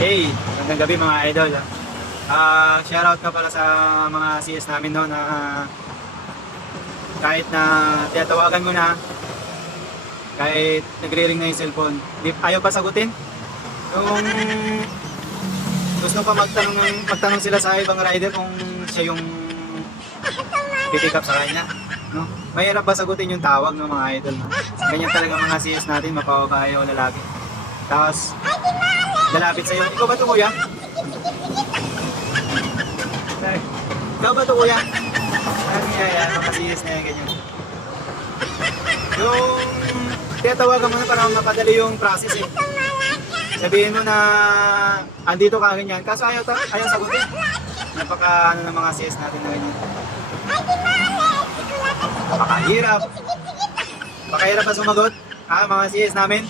Hey, magandang gabi mga idol. Ah, shoutout na pala sa mga CS namin no na kahit na tiyatawagan mo na kahit nagre-ring na yung cellphone, di, ayaw pa sagutin. Yung gusto pa magtanong, ng- magtanong sila sa ibang rider kung siya yung pipick up sa kanya. No? Mahirap ba sagutin yung tawag ng mga idol? No? Ganyan talaga mga CS natin, mapababae o lalaki. Tapos, lalapit sa'yo. Ikaw ba ito kuya? Ikaw ba ito kuya? Ano mga CS na yan, ganyan. Yung tiyatawagan mo na para mapadali yung process eh. Sabihin mo na andito ka ganyan, kaso ayaw, ta- ayaw sagutin. Napaka ano ng mga CS natin na ganyan. Napakahirap. Napakahirap ba sumagot? Ha, mga CS namin?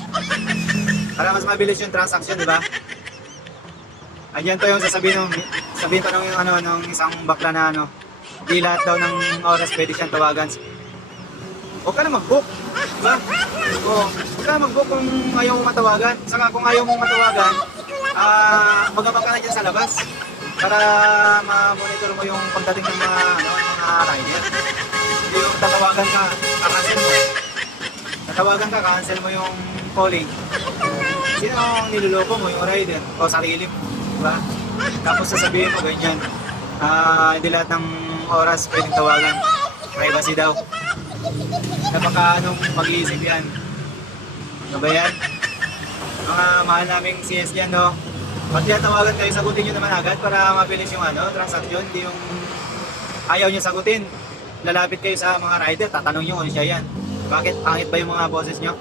Para mas mabilis yung transaction, di ba? Andiyan pa yung sasabihin ng sabihin pa ng ano ng isang bakla na ano. Di lahat daw ng oras pwede siyang tawagan. Huwag ka na mag-book. Di ba? Oo. Huwag ka na mag-book kung ayaw mo matawagan. Saka kung ayaw mong matawagan, ah, magabak ka na dyan sa labas. Para ma-monitor mo yung pagdating ng mga, ano, mga rider. Hindi yung tatawagan ka, kakancel mo. Tatawagan ka, cancel mo yung calling. Sino ang niloloko mo, yung rider o sarili mo, di ba? Tapos sasabihin mo ganyan, ah, hindi lahat ng oras pwedeng tawagan. Privacy daw. Napaka anong mag-iisip yan. Ano ba yan? Mga mahal naming CS yan, no? Pag tawagan kayo, sagutin nyo naman agad para mabilis yung ano, transaction. Hindi yung ayaw nyo sagutin. Lalapit kayo sa mga rider, tatanong nyo kung siya yan. Bakit pangit ba yung mga boses nyo?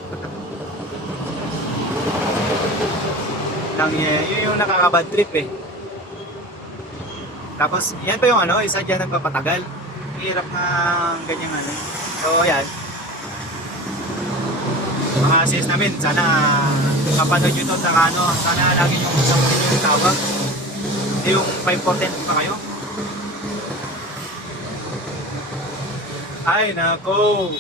Lang yun yung nakakabad trip eh. Tapos, yan pa yung ano, isa dyan nagpapatagal. Hirap na ganyan ano. So, yan. Mga sis namin, sana mapanood nyo to sa ano, sana lagi nyo sagutin yung tawag. Hindi yung 514 pa kayo. Ay, nako.